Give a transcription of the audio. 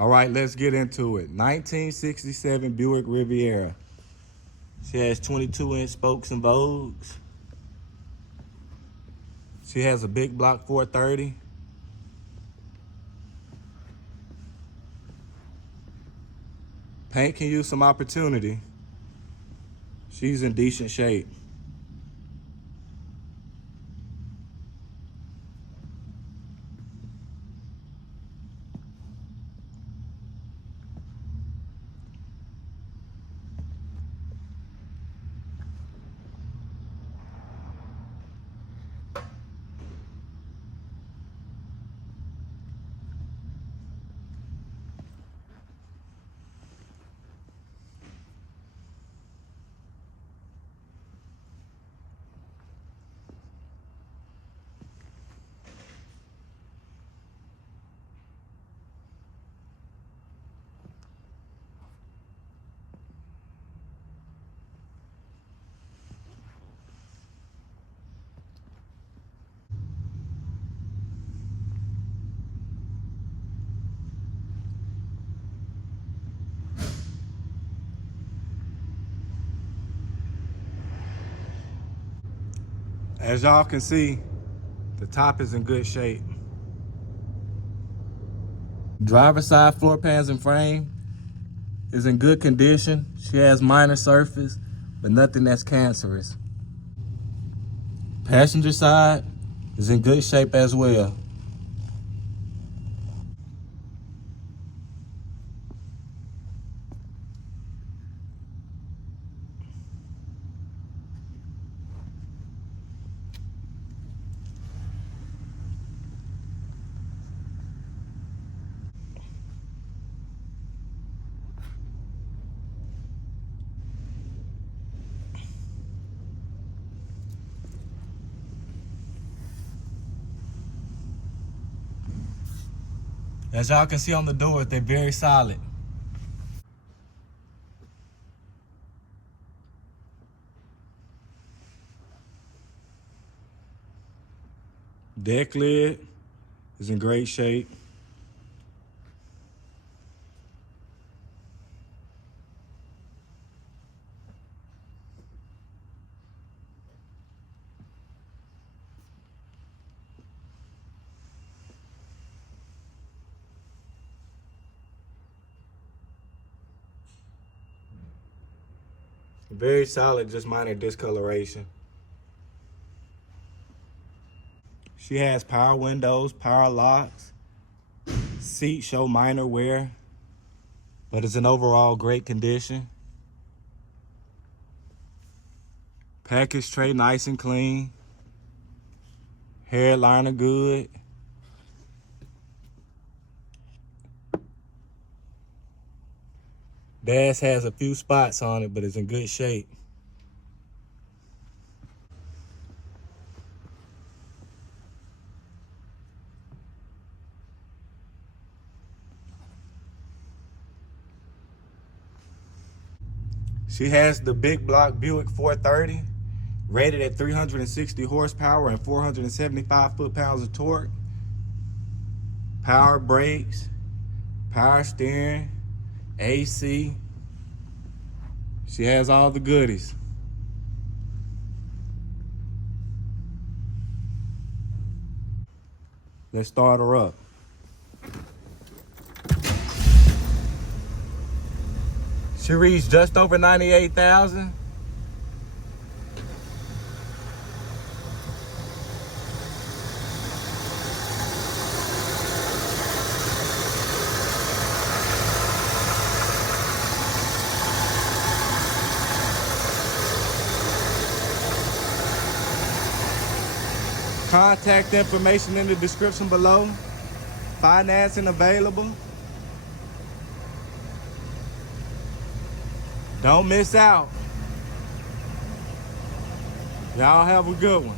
All right, let's get into it. 1967 Buick Riviera. She has 22-inch spokes and vogues. She has a big block 430. Paint can use some opportunity. She's in decent shape. As y'all can see, the top is in good shape. Driver's side floor pans and frame is in good condition. She has minor surface, but nothing that's cancerous. Passenger side is in good shape as well. As y'all can see on the doors, they're very solid. Deck lid is in great shape. Very solid, just minor discoloration. She has power windows, power locks. Seats show minor wear, but it's in overall great condition. Package tray nice and clean. Hairliner good. Dash has a few spots on it, but it's in good shape. She has the big block Buick 430, rated at 360 horsepower and 475 foot-pounds of torque. Power brakes, power steering, AC. She has all the goodies. Let's start her up. She reached just over 98,000. Contact information in the description below. Financing available. Don't miss out. Y'all have a good one.